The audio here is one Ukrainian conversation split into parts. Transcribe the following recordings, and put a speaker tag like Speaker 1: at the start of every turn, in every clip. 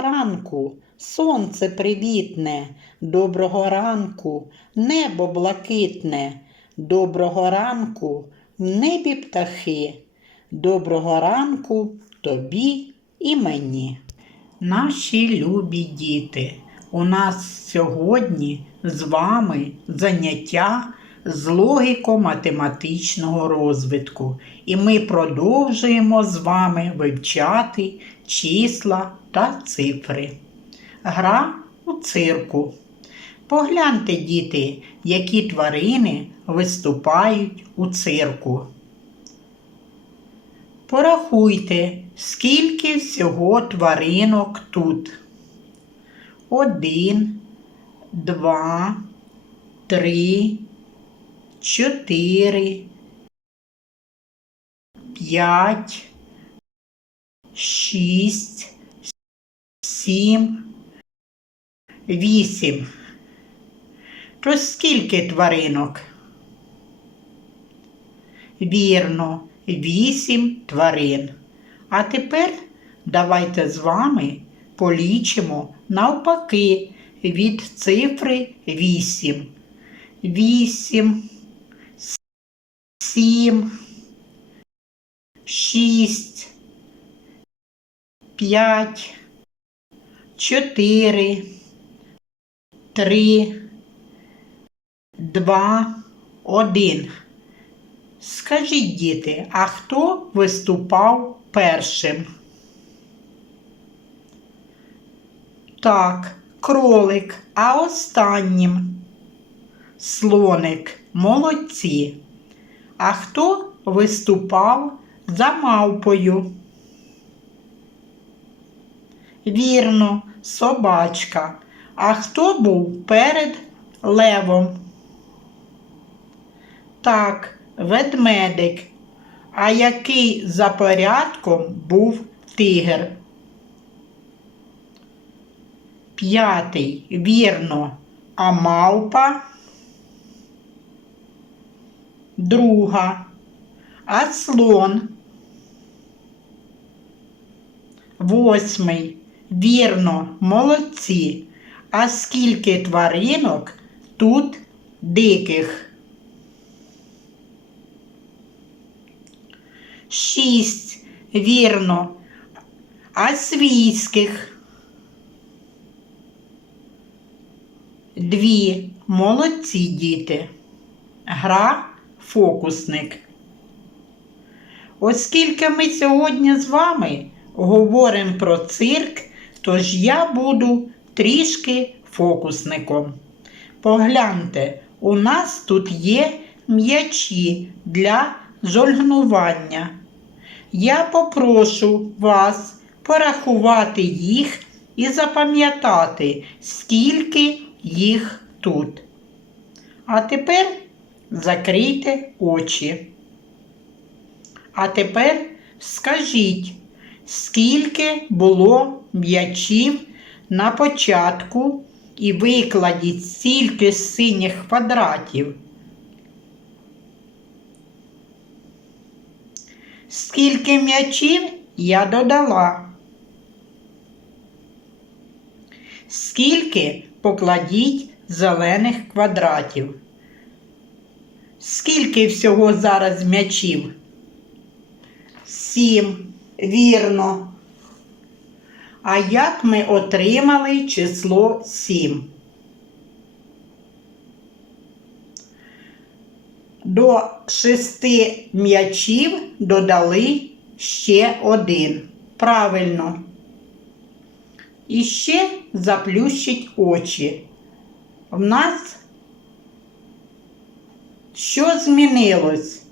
Speaker 1: ранку, сонце привітне, доброго ранку, небо блакитне, доброго ранку, в небі птахи, доброго ранку тобі і мені. Наші любі діти, у нас сьогодні з вами заняття з логіко-математичного розвитку, і ми продовжуємо з вами вивчати числа та цифри. Гра у цирку. Погляньте, діти, які тварини виступають у цирку. Порахуйте, скільки всього тваринок тут. Один, два, три, чотири, п'ять, шість, сім, вісім. То скільки тваринок? Вірно, вісім тварин. А тепер давайте з вами полічимо навпаки від цифри вісім. Вісім, сім, шість, п'ять, чотири, три, два, один. Скажіть, діти, а хто виступав першим? Так, кролик, а останнім слоник. Молодці. А хто виступав за мавпою? Вірно, собачка. А хто був перед левом? Так, ведмедик. А який за порядком був тигр? П'ятий, вірно, а мавпа? Друга, а? Восьмий, вірно, молодці. А скільки тваринок тут диких? Шість, вірно. А свійських? Дві. Молодці діти. Гра фокусник. Оскільки ми сьогодні з вами говоримо про цирк, тож я буду трішки фокусником. Погляньте, у нас тут є м'ячі для жольгнування. Я попрошу вас порахувати їх і запам'ятати, скільки їх тут. А тепер закрийте очі. А тепер скажіть, скільки було м'ячів на початку і викладіть стільки синіх квадратів. Скільки м'ячів я додала? Скільки покладіть зелених квадратів? Скільки всього зараз м'ячів? Сім. Вірно. А як ми отримали число сім? До шести м'ячів додали ще один. Правильно. І ще заплющить очі. В нас що змінилось?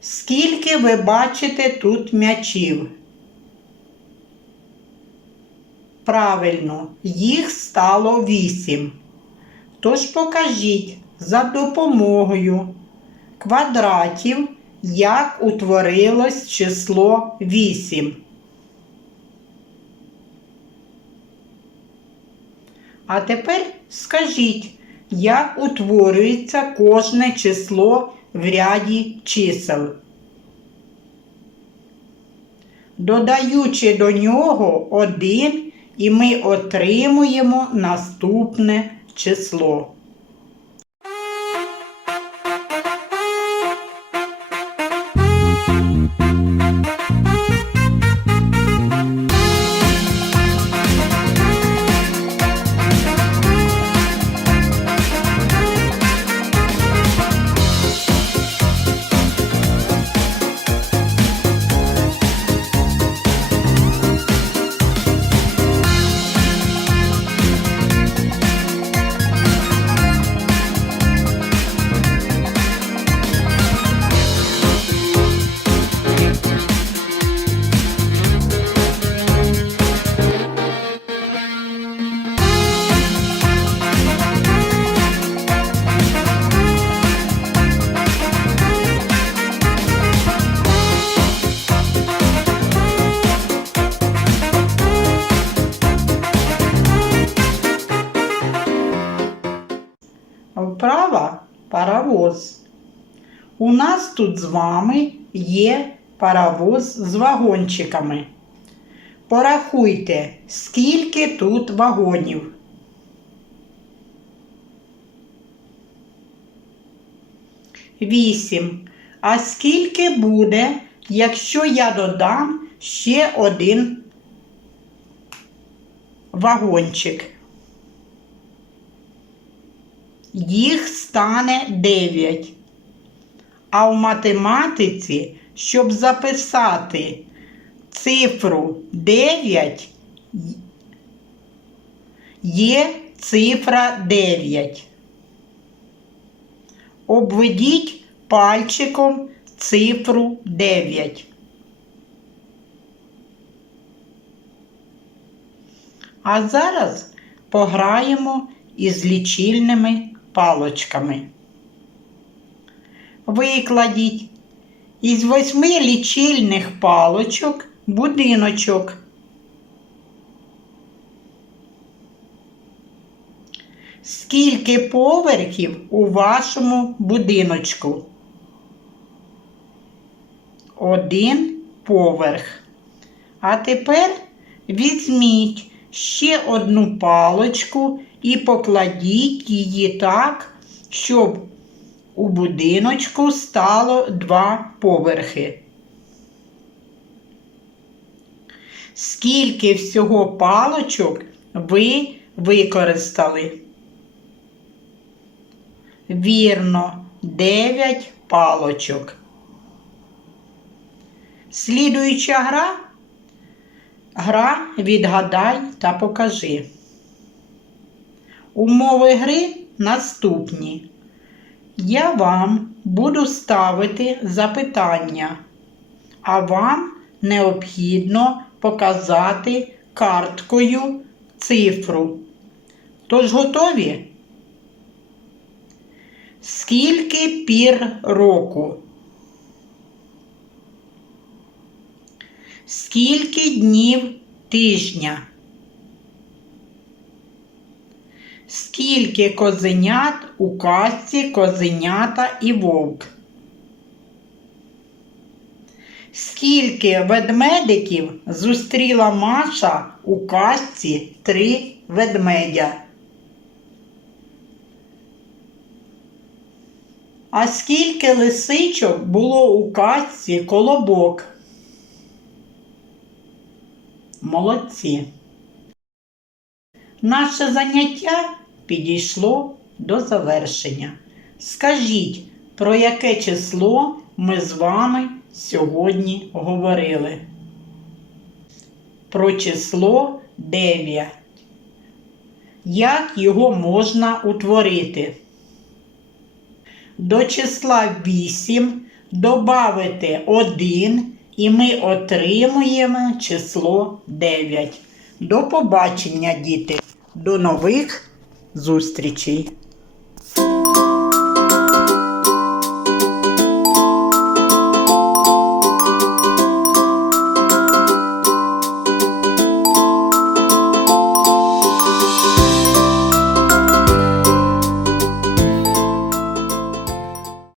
Speaker 1: Скільки ви бачите тут м'ячів? Правильно, їх стало вісім. Тож покажіть за допомогою квадратів, як утворилось число 8. А тепер скажіть, як утворюється кожне число в ряді чисел. Додаючи до нього один і ми отримуємо наступне число. Вправа паровоз. У нас тут з вами є паровоз з вагончиками. Порахуйте, скільки тут вагонів. Вісім. А скільки буде, якщо я додам ще один вагончик? Їх стане 9. А в математиці, щоб записати цифру 9, є цифра 9. Обведіть пальчиком цифру 9. А зараз пограємо із лічильними палочками. Викладіть із восьми лічильних палочок будиночок. Скільки поверхів у вашому будиночку? Один поверх. А тепер візьміть ще одну палочку і покладіть її так, щоб у будиночку стало два поверхи. Скільки всього палочок ви використали? Вірно, 9 палочок. Слідуюча гра гра відгадай та покажи. Умови гри наступні. Я вам буду ставити запитання, а вам необхідно показати карткою цифру. Тож готові? Скільки пір року? Скільки днів тижня? Скільки козенят у казці козенята і вовк? Скільки ведмедиків зустріла Маша у казці три ведмедя? А скільки лисичок було у казці колобок? Молодці. Наше заняття підійшло до завершення. Скажіть, про яке число ми з вами сьогодні говорили? Про число 9. Як його можна утворити? До числа 8 добавити 1 і ми отримуємо число 9. До побачення, діти! До нових зустрічей!